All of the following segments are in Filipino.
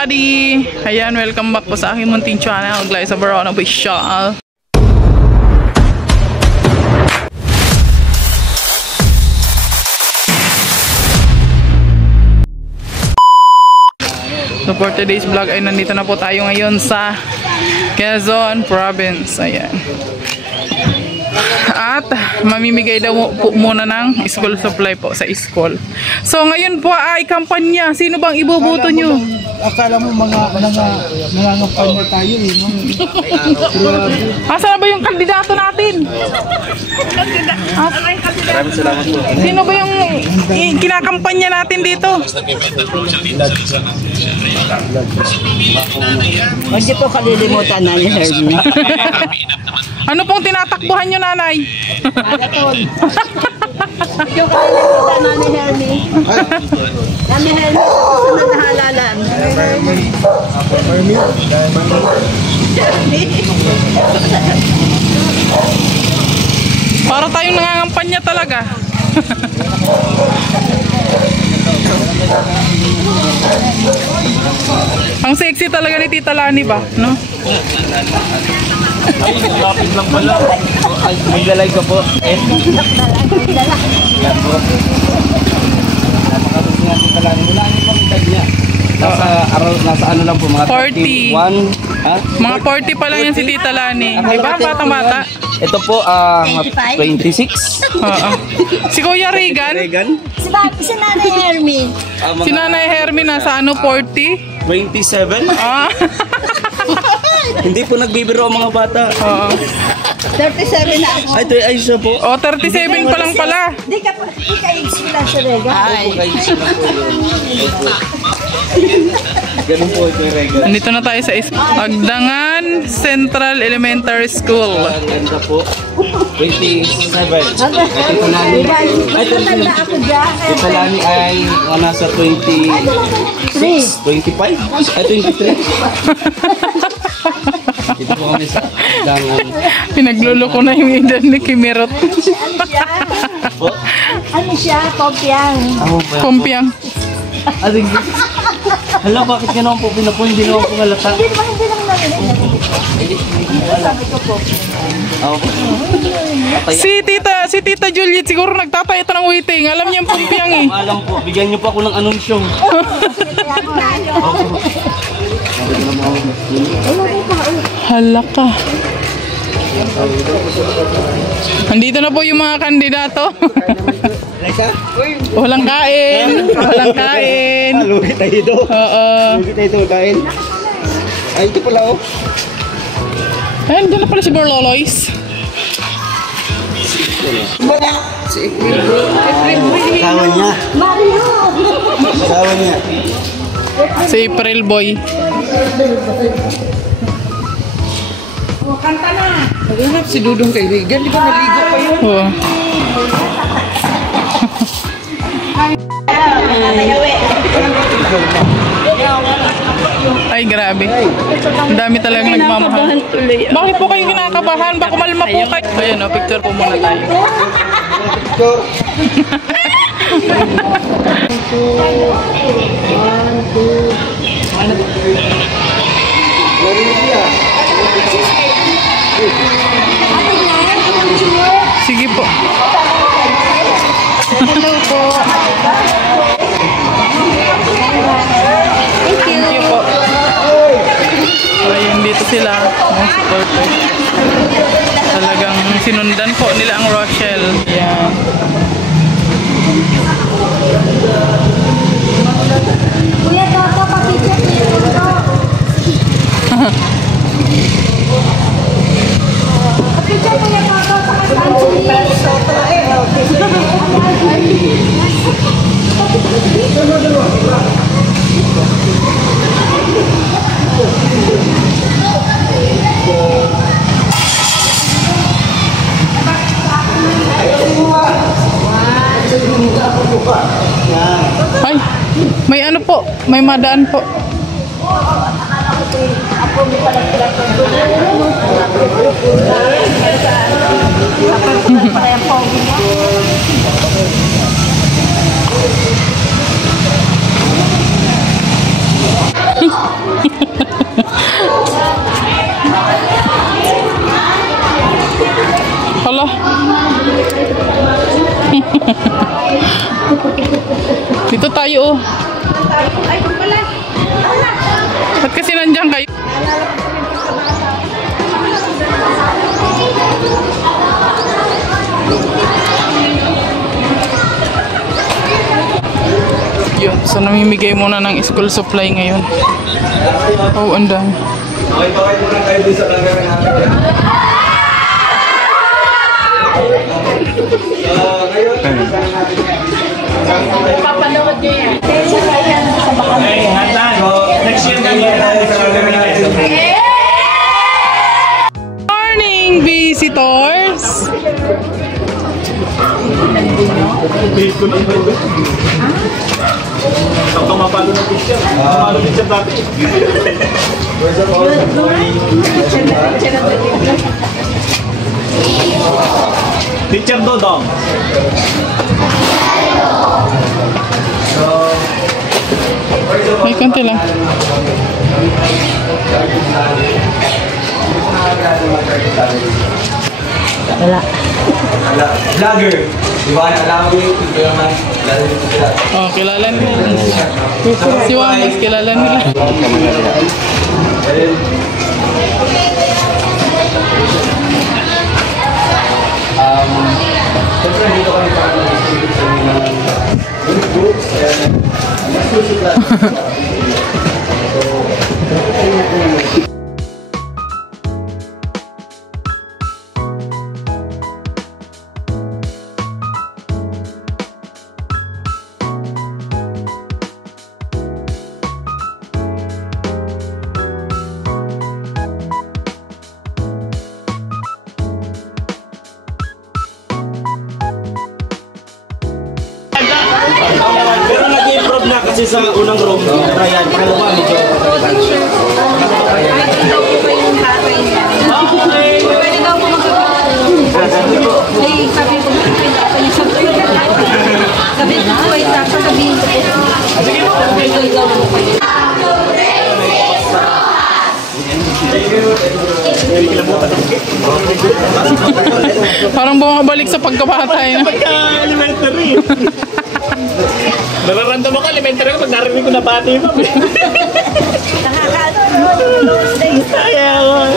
everybody! Ayan, welcome back po sa aking munting channel, Glyza Barona Official. So for today's vlog ay nandito na po tayo ngayon sa Quezon Province. Ayan. At mamimigay daw po muna ng school supply po sa school. So ngayon po ay kampanya. Sino bang iboboto nyo? Akala mo mga nangangampanya tayo eh, no? Asan na ba yung kandidato natin? Maraming salamat po. Sino ba yung kinakampanya natin dito? Huwag niyo po kalilimutan na ni Herbie. Ano pong tinatakbuhan nyo, nanay? Marathon. Huwag niyo kalilimutan na ni Herbie. Nani Herbie, sunod na halalan. Para tayong nangangampanya talaga. Ang sexy talaga ni Tita Lani ba, no? Lapit lang pala. Maglalay ka po. Yan po. Napakabos nga Tita Lani. Wala niyo pang edad niya. Nasa ano lang po, mga 40. 31. Ha? Mga 40 pa lang yan si Tita Lani. Di ba? Batang-bata. Ito po, 26. Oo. Si Kuya Regan. Si Nanay Herbie. Si Nanay Hermie nasa ano, 40? 27? Ah. Hindi po nagbibiro ang mga bata. Oo. 37 na ako. Ay, siya po. Oh, 37 pa lang pala. Di ka sila sa Rega. Ay. Ganun po ito yung regular. Nandito na tayo sa Agdangan Central Elementary School. Ganda po. 27. Ito na ako dyan. Ito Lani ay nasa 26, 25, ay 23. Ito po kami sa Agdangan. Pinagluloko na yung edad ni Kimirot. Ano siya? Kopyang. Kumpiang. Hala, bakit ganoon po pinapo? Hindi naman po halata. Hindi lang sabi ko po. Si Tita Juliet siguro nagtatay ito ng waiting. Alam niya yung kumpiang eh. Alam po, bigyan niyo po ako ng anunsyo. Hala ka. Andito na po yung mga kandidato. Walang kain. Walang kain. Lugi tayo ito. Oo. Lugi tayo ito, kain. Ay, ito pala oh. Ayun, dyan na pala si Borloloys. Kawan niya. Mario! Kawan niya. Si April Boy. Kanta na! Maghanap si Dudong kay Regan. Di ba naligo pa yun? Oo. Ay, grabe. Ang dami talagang nagmamahal. Bakit po kayo kinakabahan? Baka malma po kayo. Ayan o, picture po muna tayo. Sige po. Hello po. Thank you po. Ayun, dito sila. Mga supporter. Talagang sinundan po nila ang Rochelle. Yan. Kuya Toto, pakichat niyo ito. Pakichat Kuya Toto, Ay, may ano po, may madaan po. Hala. Dito tayo oh. Ay, kung pala. Ba't kasi nandiyan kayo? Yun, so namimigay muna ng school supply ngayon. Oh, ang dami. Okay, pakay muna kayo dun sa gagawin natin. Papanood niyo yan. Sa bakal. Next year tayo sa gagawin natin. Morning, visitors! Mapalo ng picture. Mapalo ng picture dati. Teacher Dodong. May konti lang. Wala. Vlogger. Diba? Alam mo yung ito naman. Oh, kilala nila. Si Wamos, kilala nila. Siyempre, dito kami para mag-isip sa mga groups. Kaya, nasusulat. Pero nag-improve na kasi sa unang room. Ayan, pangalawa medyo. Pwede daw po sabi ko, sabi ko ay sasabihin ko. Sige po. Daw po kayo. Parang bumabalik sa pagkabata yun. Elementary. Nararamdaman ko elementary ko pag narinig ko na pati mo. Nakakatawa.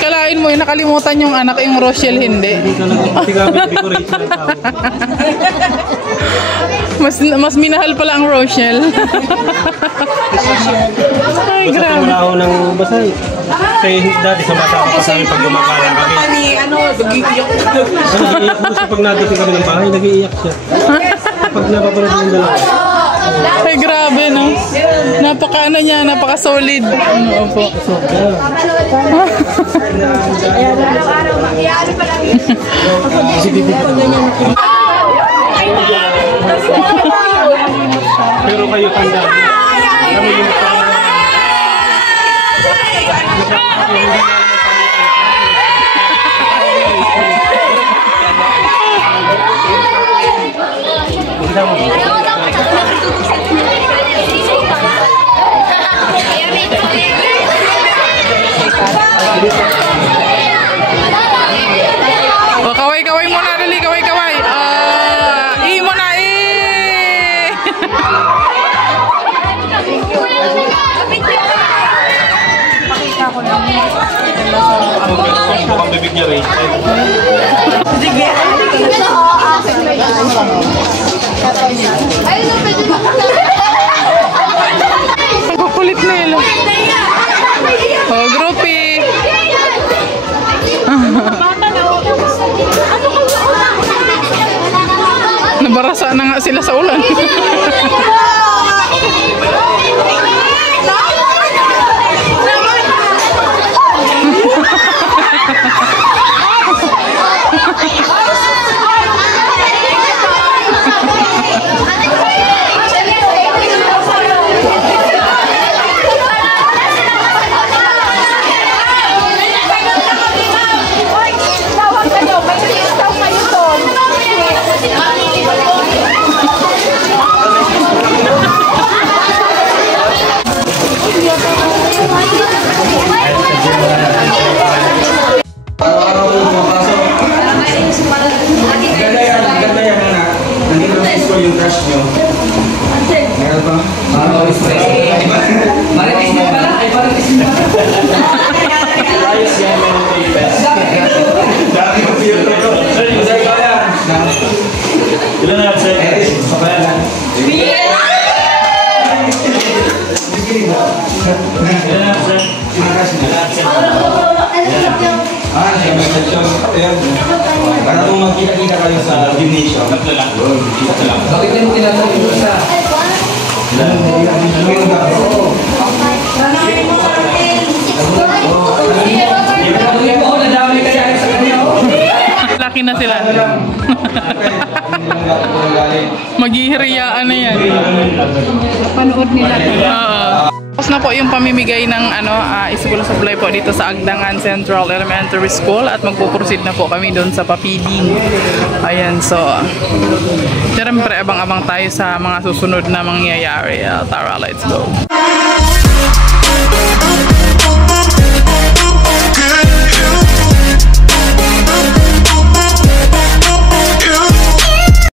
Kalain mo yung nakalimutan yung anak yung Rochelle, hindi. Mas minahal pala ang Rochelle. Ay, grabe. Wala ako ng basay. Kaya dati sa bata ako kasama pag gumagala kami. Nag-iiyak mo siya pag nadating kami ng bahay, nag-iiyak siya. Pag napapanood yung dalawa. Ay, grabe, no? Napaka ano niya, napaka solid. Ano po? Pero kayo tanda. Kami yung O, kaway-kaway muna, dali, kaway-kaway. Mo na, bibig niya rin. Papulit na yun. O, groupie. Nabarasa na nga sila sa ulan. crush nyo? Meron ba? Maritis nyo pala? Ay, maritis nyo pala. Ayos yan, meron ko yung best. Dati ko yun. Sir, ikaw yan. Ilan na, sir? Sabayan lang. Ilan na, sir? Para kung magkita-kita kayo sa gymnasium. Bakit mo tinatanong yung isa? Laki na sila. Maghihiriyaan na yan. Panood nila. Tapos na po yung pamimigay ng school supply po dito sa Agdangan Central Elementary School at magpo-proceed na po kami doon sa papiding. Ayan, so siyempre abang-abang tayo sa mga susunod na mangyayari. Tara, let's go.